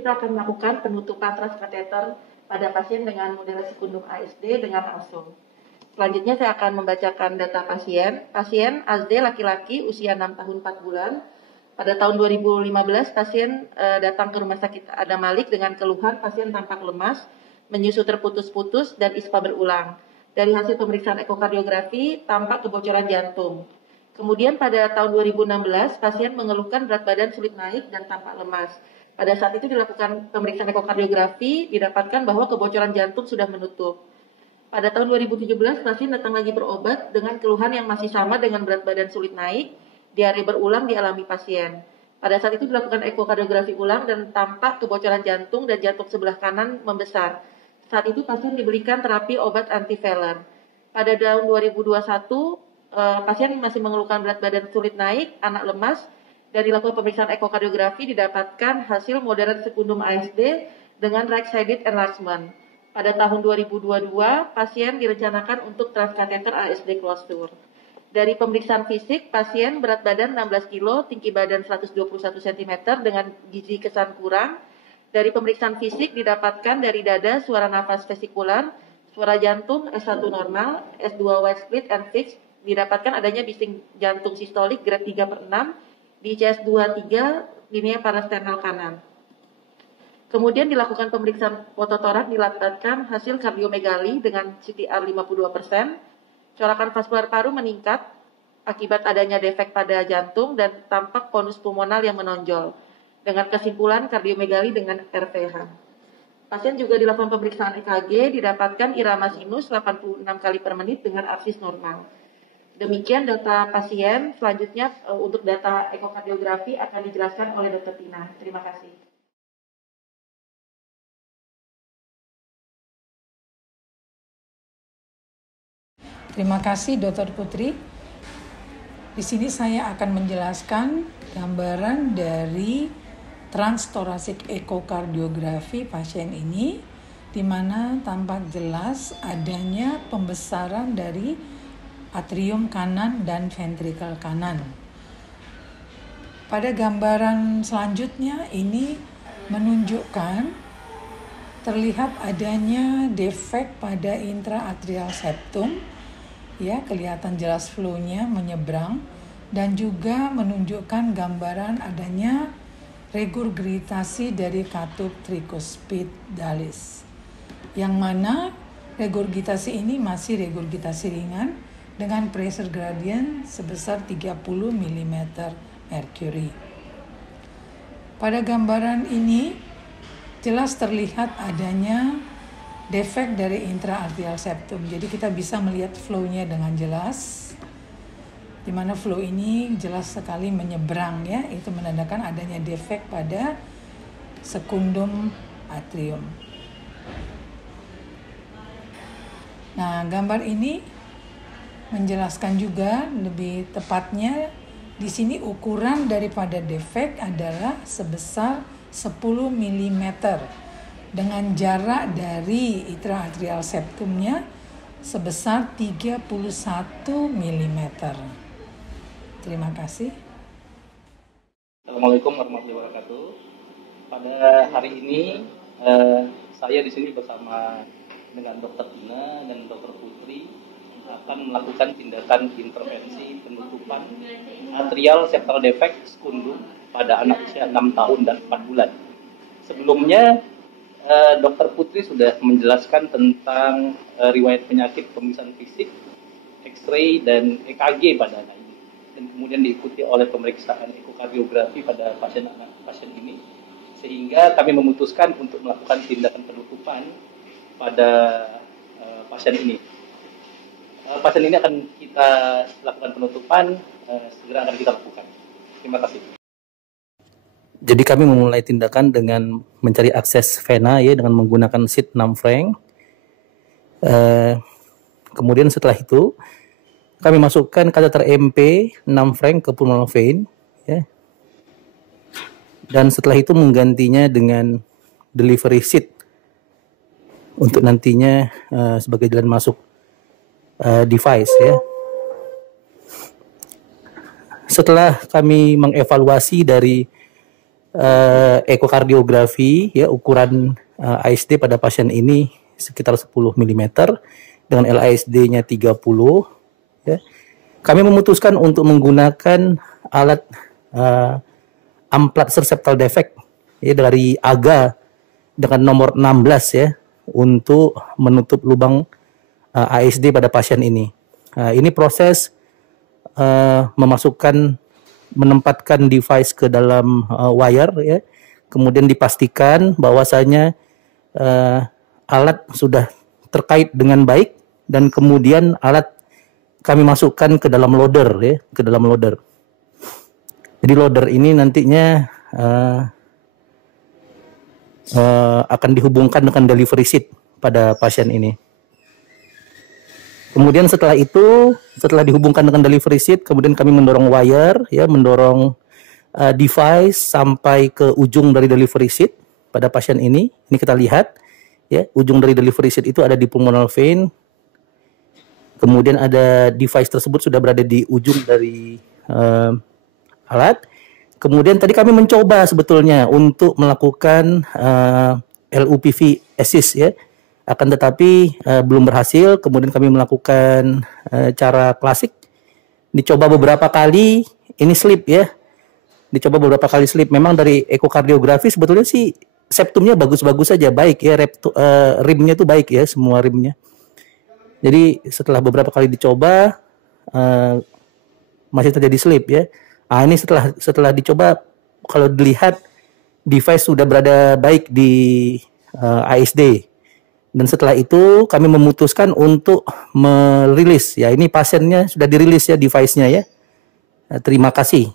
Kita akan melakukan penutupan transkateter pada pasien dengan model sekundum ASD dengan langsung. Selanjutnya saya akan membacakan data pasien. Pasien ASD laki-laki usia 6 tahun 4 bulan. Pada tahun 2015 pasien datang ke rumah sakit Adam Malik dengan keluhan pasien tampak lemas, menyusu terputus-putus dan ispa berulang. Dari hasil pemeriksaan ekokardiografi tampak kebocoran jantung. Kemudian pada tahun 2016 pasien mengeluhkan berat badan sulit naik dan tampak lemas. Pada saat itu dilakukan pemeriksaan ekokardiografi, didapatkan bahwa kebocoran jantung sudah menutup. Pada tahun 2017, pasien datang lagi berobat dengan keluhan yang masih sama dengan berat badan sulit naik, diare berulang dialami pasien. Pada saat itu dilakukan ekokardiografi ulang dan tampak kebocoran jantung dan jantung sebelah kanan membesar. Saat itu pasien diberikan terapi obat antiveler. Pada tahun 2021, pasien masih mengeluhkan berat badan sulit naik, anak lemas. Dari dilakukan pemeriksaan ekokardiografi didapatkan hasil moderat sekundum ASD dengan right-sided enlargement. Pada tahun 2022, pasien direncanakan untuk transkateter ASD closure. Dari pemeriksaan fisik, pasien berat badan 16 kg, tinggi badan 121 cm dengan gizi kesan kurang. Dari pemeriksaan fisik didapatkan dari dada suara nafas vesikular, suara jantung S1 normal, S2 wide split and fixed, didapatkan adanya bising jantung sistolik grade 3/6, di CS23 linea parasternal kanan. Kemudian dilakukan pemeriksaan fototorak, didapatkan hasil kardiomegali dengan CTR 52%, corakan vaskular paru meningkat akibat adanya defek pada jantung dan tampak konus pulmonal yang menonjol, dengan kesimpulan kardiomegali dengan RVH. Pasien juga dilakukan pemeriksaan EKG, didapatkan irama sinus 86 kali per menit dengan absis normal. Demikian data pasien. Selanjutnya untuk data ekokardiografi akan dijelaskan oleh Dr. Tina. Terima kasih. Terima kasih Dr. Putri. Di sini saya akan menjelaskan gambaran dari transthoracic ekokardiografi pasien ini, di mana tampak jelas adanya pembesaran dari atrium kanan dan ventrikel kanan. Pada gambaran selanjutnya ini menunjukkan terlihat adanya defek pada intraatrial septum, ya, kelihatan jelas flow-nya menyeberang, dan juga menunjukkan gambaran adanya regurgitasi dari katup tricuspid-dalis, yang mana regurgitasi ini masih regurgitasi ringan dengan pressure gradient sebesar 30 mm mercury. Pada gambaran ini jelas terlihat adanya defek dari intraatrial septum. Jadi kita bisa melihat flow-nya dengan jelas, di mana flow ini jelas sekali menyeberang, ya, itu menandakan adanya defek pada sekundum atrium. Nah, gambar ini menjelaskan juga lebih tepatnya di sini ukuran daripada defek adalah sebesar 10 mm dengan jarak dari intraatrial septumnya sebesar 31 mm. Terima kasih. Assalamualaikum warahmatullahi wabarakatuh. Pada hari ini saya di sini bersama dengan Dr. Tina dan Dr. Putri akan melakukan tindakan intervensi penutupan atrial septal defect sekundum pada anak usia 6 tahun dan 4 bulan. Sebelumnya, Dr. Putri sudah menjelaskan tentang riwayat penyakit, pemeriksaan fisik, X-ray, dan EKG pada anak ini. Dan kemudian diikuti oleh pemeriksaan ekokardiografi pada pasien ini. Sehingga kami memutuskan untuk melakukan tindakan penutupan pada pasien ini. pasien ini akan kita lakukan penutupan, segera akan kita lakukan. Terima kasih. Jadi kami memulai tindakan dengan mencari akses vena ya dengan menggunakan sheet 6 frank. Kemudian setelah itu kami masukkan kateter MP 6 frank ke pulmonal vein ya. Dan setelah itu menggantinya dengan delivery sheet untuk nantinya sebagai jalan masuk device ya. Setelah kami mengevaluasi dari ekokardiografi ya, ukuran ASD pada pasien ini sekitar 10 mm dengan LASD-nya 30 ya. Kami memutuskan untuk menggunakan alat Amplatzer septal defect ya, dari AGA dengan nomor 16 ya untuk menutup lubang ASD pada pasien ini. Ini proses menempatkan device ke dalam wire ya, kemudian dipastikan bahwasanya alat sudah terkait dengan baik dan kemudian alat kami masukkan ke dalam loader ya, ke dalam loader. Jadi loader ini nantinya akan dihubungkan dengan delivery sheet pada pasien ini. Kemudian setelah itu, setelah dihubungkan dengan delivery sheet, kemudian kami mendorong wire, ya, mendorong device sampai ke ujung dari delivery sheet pada pasien ini. Ini kita lihat, ya, ujung dari delivery sheet itu ada di pulmonal vein. Kemudian ada device tersebut sudah berada di ujung dari alat. Kemudian tadi kami mencoba sebetulnya untuk melakukan LUPV assist, ya. Akan tetapi belum berhasil. Kemudian kami melakukan cara klasik, dicoba beberapa kali, ini slip ya, dicoba beberapa kali slip. Memang dari ekokardiografi sebetulnya sih septumnya bagus-bagus saja, baik ya, rimnya itu baik ya, semua rimnya. Jadi setelah beberapa kali dicoba masih terjadi slip ya. Ini setelah dicoba, kalau dilihat device sudah berada baik di ASD. Dan setelah itu kami memutuskan untuk merilis ya, ini pasiennya sudah dirilis ya, device-nya ya. Terima kasih.